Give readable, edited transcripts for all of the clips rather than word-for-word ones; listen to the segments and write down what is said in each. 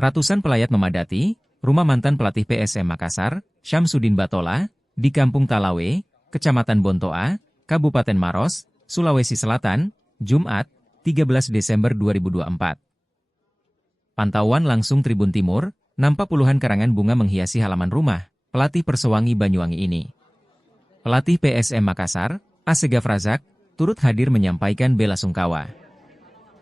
Ratusan pelayat memadati rumah mantan pelatih PSM Makassar, Syamsuddin Batola, di Kampung Talawe, Kecamatan Bontoa, Kabupaten Maros, Sulawesi Selatan, Jumat, 13 Desember 2024. Pantauan langsung Tribun Timur, nampak puluhan karangan bunga menghiasi halaman rumah pelatih Persewangi Banyuwangi ini. Pelatih PSM Makassar, Assegaf Razak, turut hadir menyampaikan bela sungkawa.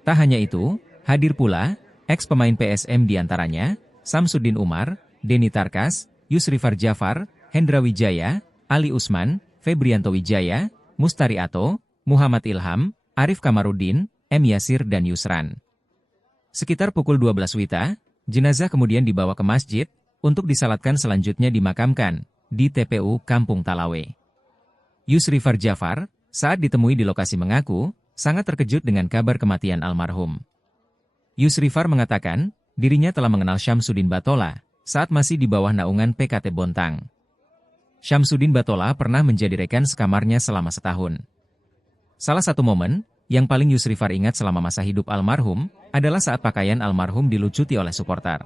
Tak hanya itu, hadir pula ex-pemain PSM diantaranya, Samsuddin Umar, Denny Tarkas, Yusrifar Jafar, Hendra Wijaya, Ali Usman, Febrianto Wijaya, Mustari Ato, Muhammad Ilham, Arif Kamarudin, M. Yasir dan Yusran. Sekitar pukul 12 WITA, jenazah kemudian dibawa ke masjid, untuk disalatkan selanjutnya dimakamkan, di TPU Kampung Talawe. Yusrifar Jafar, saat ditemui di lokasi mengaku, sangat terkejut dengan kabar kematian almarhum. Yusrifar mengatakan, dirinya telah mengenal Syamsuddin Batola, saat masih di bawah naungan PKT Bontang. Syamsuddin Batola pernah menjadi rekan sekamarnya selama setahun. Salah satu momen, yang paling Yusrifar ingat selama masa hidup almarhum, adalah saat pakaian almarhum dilucuti oleh supporter.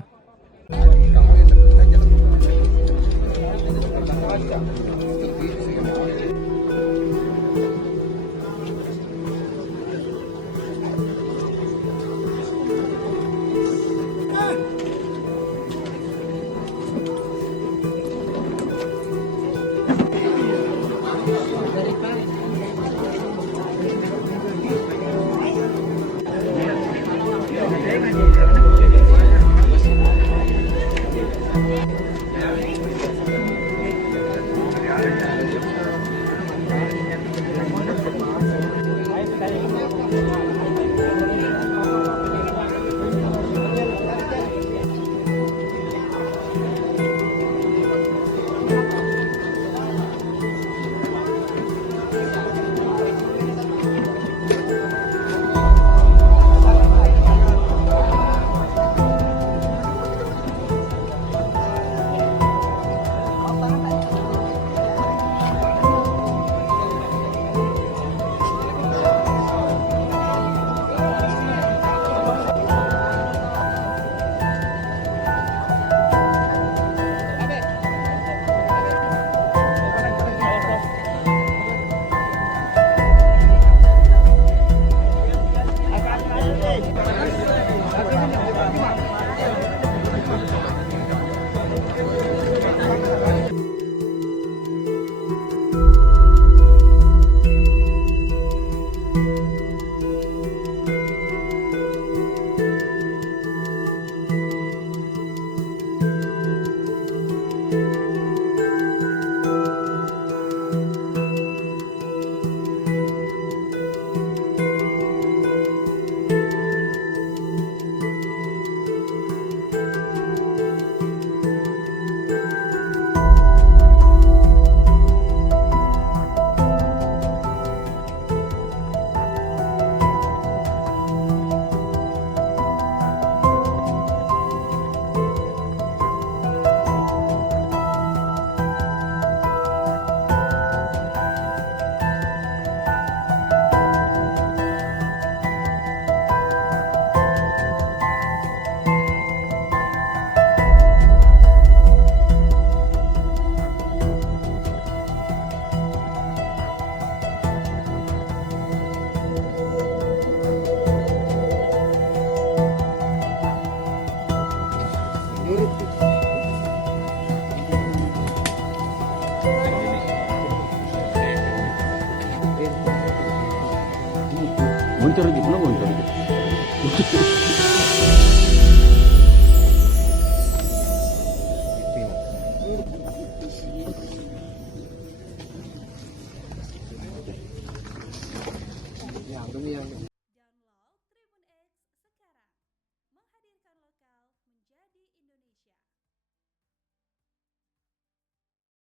Muncul gitu, muncul gitu.